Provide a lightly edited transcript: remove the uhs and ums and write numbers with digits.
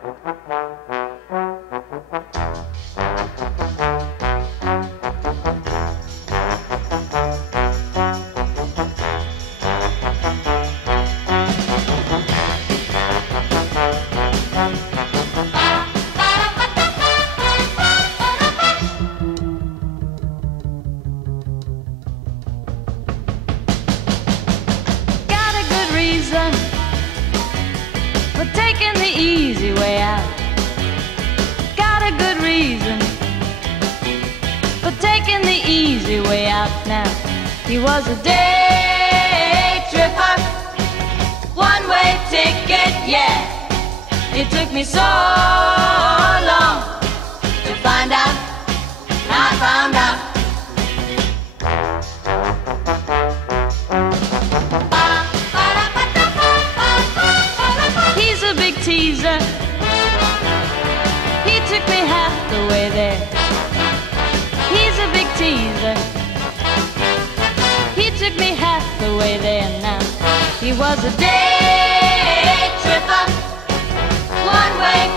For taking the easy way out. Got a good reason for taking the easy way out now. He was a day tripper, one-way ticket, yeah. It took me so long to find out, I found out. Teaser, he took me half the way there. He's a big teaser, he took me half the way there now. He was a day tripper, one-way